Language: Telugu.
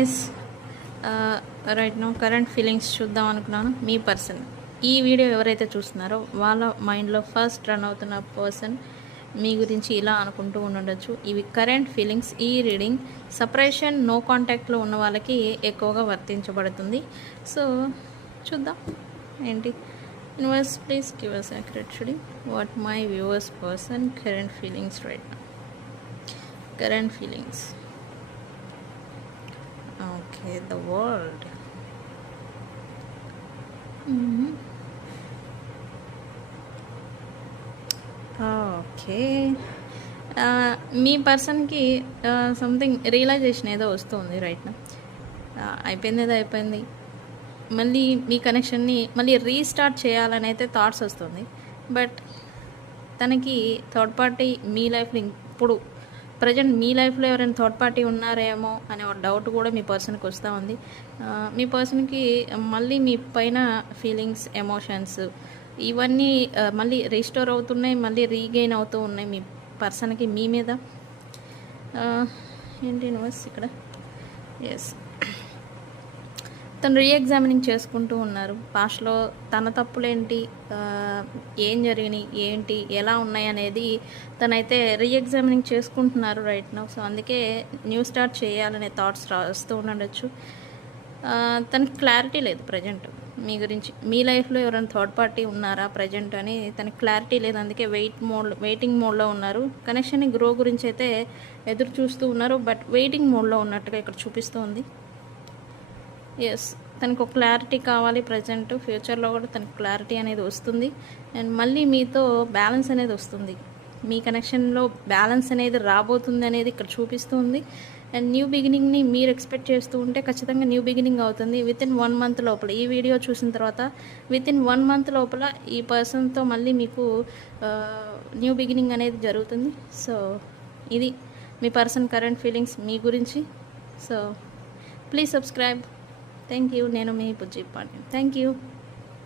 Guys, right now current feelings చూద్దాం అనుకున్నాను. మీ పర్సన్ ఈ వీడియో ఎవరైతే చూస్తున్నారో వాళ్ళ మైండ్లో ఫస్ట్ రన్ అవుతున్న పర్సన్ మీ గురించి ఇలా అనుకుంటూ ఉండొచ్చు. ఇవి కరెంట్ ఫీలింగ్స్. ఈ రీడింగ్ సపరేషన్, నో కాంటాక్ట్లో ఉన్న వాళ్ళకి ఎక్కువగా వర్తించబడుతుంది. సో చూద్దాం ఏంటి. Universe please give us accurate reading. What my viewers person current feelings right now. Current feelings. Okay, the world. Okay, మీ పర్సన్కి సంథింగ్ రియలైజేషన్ ఏదో వస్తుంది రైట్ నా. అయిపోయింది, ఏదో అయిపోయింది, మళ్ళీ మీ కనెక్షన్ని మళ్ళీ రీస్టార్ట్ చేయాలని అయితే థాట్స్ వస్తుంది. బట్ తనకి థర్డ్ పార్టీ మీ లైఫ్లో ఇప్పుడు ప్రజెంట్ మీ లైఫ్లో ఎవరైనా థర్డ్ పార్టీ ఉన్నారేమో అనే ఒక డౌట్ కూడా మీ పర్సన్కి వస్తూ ఉంది. మీ పర్సన్కి మళ్ళీ మీ పైన ఫీలింగ్స్, ఎమోషన్స్ ఇవన్నీ మళ్ళీ రీస్టోర్ అవుతున్నాయి, మళ్ళీ రీగెయిన్ అవుతూ ఉన్నాయి మీ పర్సన్కి మీ మీద. ఏంటి యూనివర్స్ ఇక్కడ? ఎస్, తను రీఎగ్జామినింగ్ చేసుకుంటూ ఉన్నారు. పాస్ట్లో తన తప్పులేంటి, ఏం జరిగినాయి, ఏంటి, ఎలా ఉన్నాయి అనేది తనైతే రీఎగ్జామినింగ్ చేసుకుంటున్నారు రైట్ నౌ. సో అందుకే న్యూ స్టార్ట్ చేయాలనే థాట్స్ వస్తూ ఉండొచ్చు. తనకి క్లారిటీ లేదు ప్రజెంట్ మీ గురించి. మీ లైఫ్లో ఎవరైనా థర్డ్ పార్టీ ఉన్నారా ప్రజెంట్ అని తనకి క్లారిటీ లేదు. అందుకే వెయిటింగ్ మోడ్లో ఉన్నారు. కనెక్షన్ గ్రో గురించి అయితే ఎదురు చూస్తూ ఉన్నారు, బట్ వెయిటింగ్ మోడ్లో ఉన్నట్టుగా ఇక్కడ చూపిస్తుంది. ఎస్, తనకు ఒక క్లారిటీ కావాలి ప్రజెంట్. ఫ్యూచర్లో కూడా తనకు క్లారిటీ అనేది వస్తుంది. అండ్ మళ్ళీ మీతో బ్యాలెన్స్ అనేది వస్తుంది. మీ కనెక్షన్లో బ్యాలెన్స్ అనేది రాబోతుంది అనేది ఇక్కడ చూపిస్తుంది. అండ్ న్యూ బిగినింగ్ని మీరు ఎక్స్పెక్ట్ చేస్తూ ఉంటే ఖచ్చితంగా న్యూ బిగినింగ్ అవుతుంది వితిన్ 1 మంత్ లోపల. ఈ వీడియో చూసిన తర్వాత వితిన్ 1 మంత్ లోపల ఈ పర్సన్తో మళ్ళీ మీకు న్యూ బిగినింగ్ అనేది జరుగుతుంది. సో ఇది మీ పర్సన్ కరెంట్ ఫీలింగ్స్ మీ గురించి. So please subscribe. Thank you. నేను మీ బుజ్జి పాండ్యన్. Thank you.